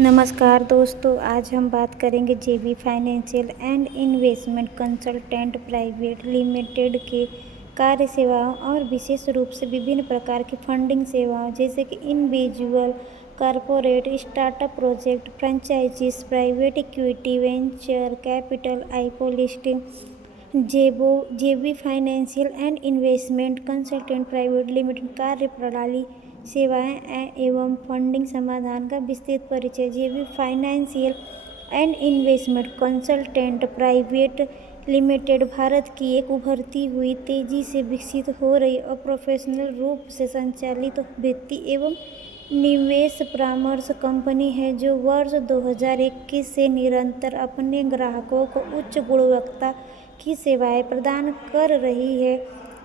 नमस्कार दोस्तों, आज हम बात करेंगे JB financial and investment consultant private limited के कार्य सेवाओं और विशेष रूप से विभिन्न प्रकार की फंडिंग सेवाओं जैसे कि individual, corporate, startup project, franchisees, private equity, venture capital, IPO listing, JB financial and investment consultant private limited कार्य प्रणाली, सेवाएं एवं फंडिंग समाधान का विस्तृत परिचय। JB financial and investment consultant private limited Bharat की एक उभरती हुई, तेजी से विकसित हो रही और प्रोफेशनल रूप से संचालित वित्तीय एवं निवेश परामर्श कंपनी है, जो वर्ष 2021 से निरंतर अपने ग्राहकों को उच्च गुणवत्ता की सेवाएं प्रदान कर रही है।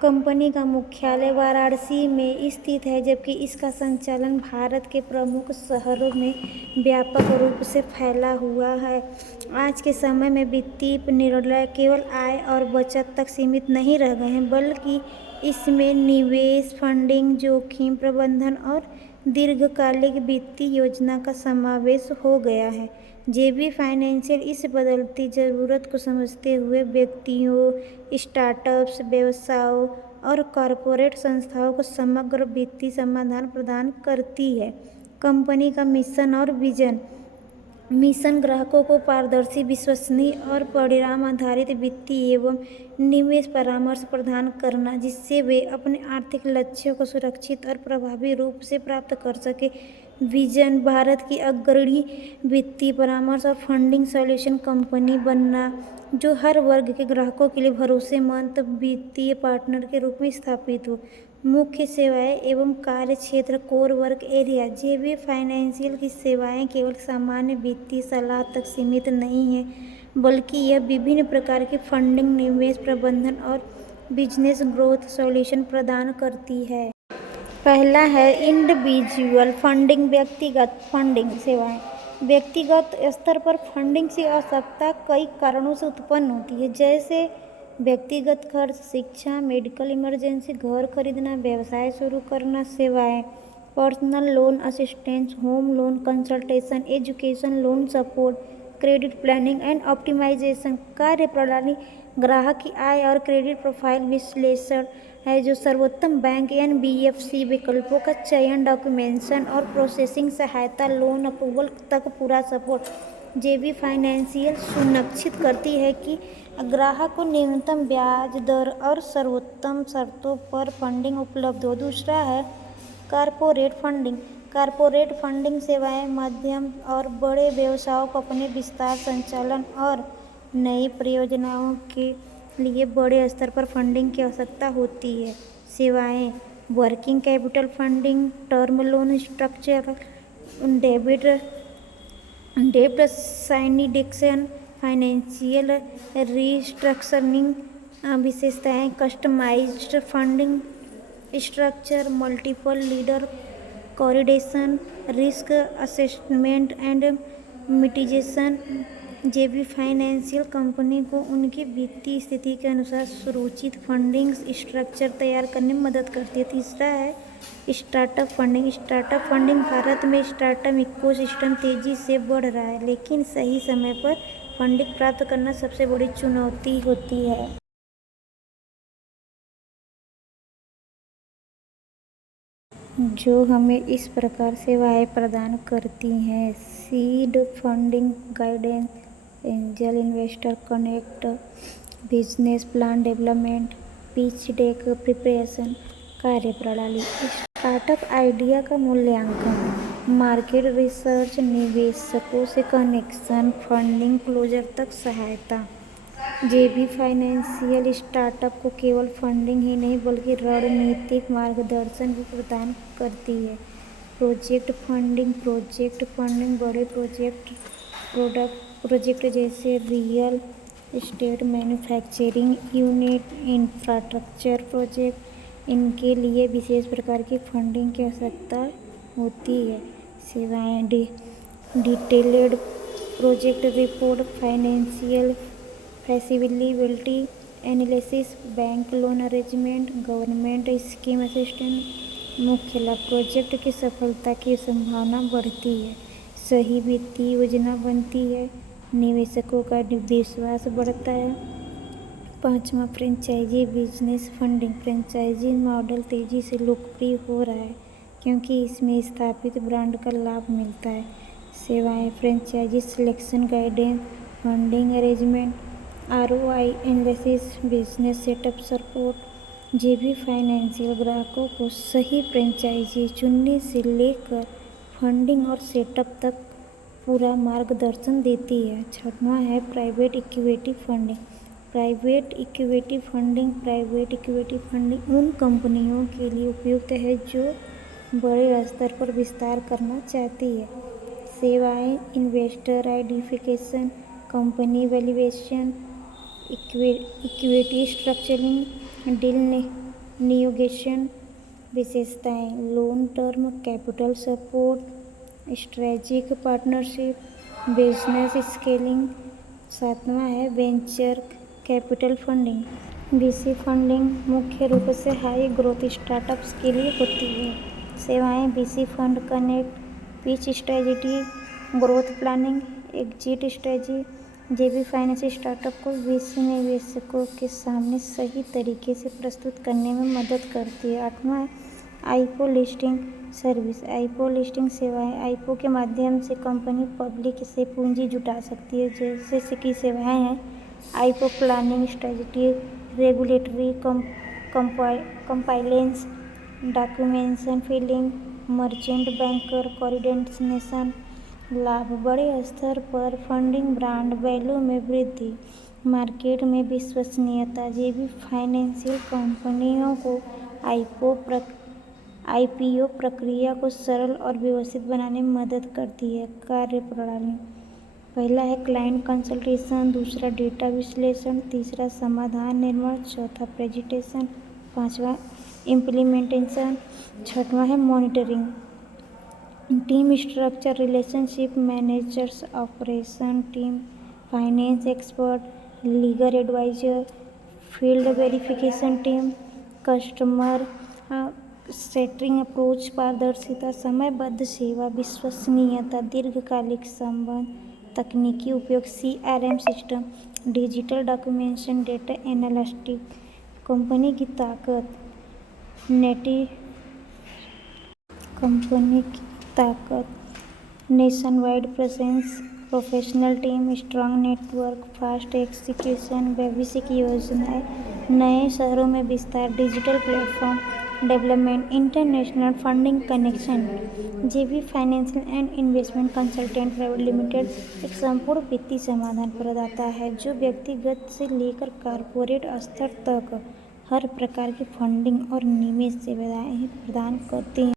कंपनी का मुख्यालय वाराणसी में स्थित है, जबकि इसका संचालन भारत के प्रमुख शहरों में व्यापक रूप से फैला हुआ है। आज के समय में वित्तीय निर्णय केवल आय और बचत तक सीमित नहीं रह गए हैं, बल्कि इसमें निवेश, फंडिंग, जोखिम प्रबंधन और दीर्घकालिक वित्तीय योजना का समावेश हो गया है। जेबी फाइनेंशियल इस बदलती ज़रूरत को समझते हुए व्यक्तियों, स्टार्टअप्स, व्यवसायों और कॉरपोरेट संस्थाओं को समग्र वित्तीय समाधान प्रदान करती है। कंपनी का मिशन और विजन। मिशन ग्राहकों को पारदर्शी, विश्वसनीय और परिणाम आधारित वित्तीय एवं निवेश परामर्श प्रदान करना, जिससे वे अपने आर्थिक लक्ष्यों को सुरक्षित और प्रभावी रूप से प्राप्त कर सके। विजन, भारत की अग्रणी वित्तीय परामर्श और फंडिंग सॉल्यूशन कंपनी बनना, जो हर वर्ग के ग्राहकों के लिए भरोसेमंद वित्तीय पार्टनर के रूप में स्थापित हो। मुख्य सेवाएं एवं कार्य क्षेत्र। Core work area. JB financial की सेवाएं केवल सामान्य वित्तीय सलाह तक सीमित नहीं हैं, बल्कि यह विभिन्न प्रकार की फंडिंग, निवेश प्रबंधन और बिजनेस ग्रोथ सॉल्यूशन प्रदान करती है। पहला है इंडिविजुअल फंडिंग, व्यक्तिगत फंडिंग सेवाएं। व्यक्तिगत स्तर पर फंडिंग की आवश्यकता कई कारणों से उत्पन्न होती है, जैसे व्यक्तिगत खर्च, शिक्षा, मेडिकल इमरजेंसी, घर खरीदना, व्यवसाय शुरू करना। सेवाएं personal loan assistance, home loan consultation, education loan support, credit planning and optimisation. कार्य प्रणाली ग्राहक की आय और क्रेडिट प्रोफाइल विश्लेषण है, जो सर्वोत्तम बैंक एनबीएफसी विकल्पों का चयन, डॉक्यूमेंटेशन और प्रोसेसिंग सहायता, लोन अप्रूवल तक पूरा सपोर्ट। जेबी फाइनेंशियल सुनिश्चित करती है कि ग्राहक को न्यूनतम ब्याज दर और सर्वोत्तम शर्तों पर फंडिंग उपलब्ध हो। दूसरा है कॉरपोरेट फंडिंग। कॉरपोरेट फंडिंग सेवाएं मध्यम और बड़े व्यवसायों को अपने विस्तार, संचालन और नई परियोजनाओं के लिए बड़े स्तर पर फंडिंग की आवश्यकता होती है। सेवाएं working capital funding, term loan structure, डेब्ट सिंडिकेशन, फाइनेंशियल रीस्ट्रक्चरिंग। विशेषताएं customised funding structure, multiple leader coordination, risk assessment and mitigation. JB financial company को उनकी वित्तीय स्थिति के अनुसार सुरुचित फंडिंग स्ट्रक्चर तैयार करने में मदद करती है। तीसरा है startup funding. Startup funding. Bharat में स्टार्टअप इकोसिस्टम तेजी से बढ़ रहा है, लेकिन सही समय पर फंडिंग प्राप्त करना सबसे बड़ी चुनौती होती है। जो हमें इस प्रकार सेवाएं प्रदान करती हैं: seed funding guidance, angel investor connect, business plan development, pitch deck preparation. कार्यप्रणाली स्टार्टअप आइडिया का मूल्यांकन, मार्केट रिसर्च, निवेशकों से कनेक्शन, फंडिंग क्लोजर तक सहायता। जेबी फाइनेंशियल स्टार्टअप को केवल फंडिंग ही नहीं, बल्कि रणनीतिक मार्गदर्शन भी प्रदान करती है। प्रोजेक्ट फंडिंग बड़े प्रोजेक्ट जैसे real estate, manufacturing unit, infrastructure project, इनके लिए विशेष प्रकार की फंडिंग की आवश्यकता होती है। सेवाएं detailed project report, financial feasibility analysis, bank loan arrangement, government scheme assistance. मुख्य लाभ: प्रोजेक्ट की सफलता की संभावना बढ़ती है। सही वित्तीय योजना बनती है, निवेशकों का विश्वास बढ़ता है। 5वां, franchisee business funding. Franchisee model तेजी से लोकप्रिय हो रहा है क्योंकि इसमें स्थापित ब्रांड का लाभ मिलता है। सेवाएं, franchisee selection guidance, funding arrangement, ROI analysis, business setup support. JB financial ग्राहकों को सही फ्रेंचाइजी चुनने से लेकर फंडिंग और सेटअप तक पूरा मार्गदर्शन देती है। 6वां है private equity funding. Private equity funding. Private equity funding उन कंपनियों के लिए उपयुक्त है जो बड़े स्तर पर विस्तार करना चाहती है। सेवाएं, investor identification, company valuation, equity structuring, deal negotiation. विशेषताएं, long term capital support, strategic partnership, business scaling. 7वां है venture capital funding. VC funding मुख्य रूप से हाई ग्रोथ स्टार्टअप्स के लिए होती है। सेवाएं, VC fund connect, pitch strategy, growth planning, exit strategy. JB finance startup को VC निवेशकों के सामने सही तरीके से प्रस्तुत करने में मदद करती है। 8वां है IPO listing service. IPO listing सेवाएं, IPO के माध्यम से कंपनी पब्लिक से पूंजी जुटा सकती है। जैसे कि सेवाएं हैं IPO planning, strategy, regulatory compliance, documentation filing, merchant banker coordination. लाभ, बड़े स्तर पर फंडिंग, ब्रांड वैल्यू में वृद्धि, मार्केट में विश्वसनीयता। जेबी फाइनेंशियल कंपनियों को IPO प्रक्रिया को सरल और व्यवस्थित बनाने में मदद करती है। कार्यप्रणाली, पहला है क्लाइंट कंसल्टेशन, दूसरा डेटा विश्लेषण, तीसरा समाधान निर्माण, चौथा प्रेजेंटेशन, 5वां इम्प्लीमेंटेशन, 6वां है monitoring. Team structure, relationship managers, operation team, finance expert, legal adviser, field verification team, customer centric approach, पारदर्शिता, समयबद्ध सेवा, विश्वसनीयता, दीर्घकालिक संबंध, तकनीकी उपयोग, CRM system, digital documentation, data analytics. Company की ताकत, nationwide presence, professional team, strong network, fast execution. भविष्य की योजनाएं, नए शहरों में विस्तार, digital platform development, international funding connection. JB financial and investment consultant private limited एक संपूर्ण वित्तीय समाधान प्रदाता है जो व्यक्तिगत से लेकर कॉर्पोरेट स्तर तक हर प्रकार की फंडिंग और निवेश सेवाएं प्रदान करती है।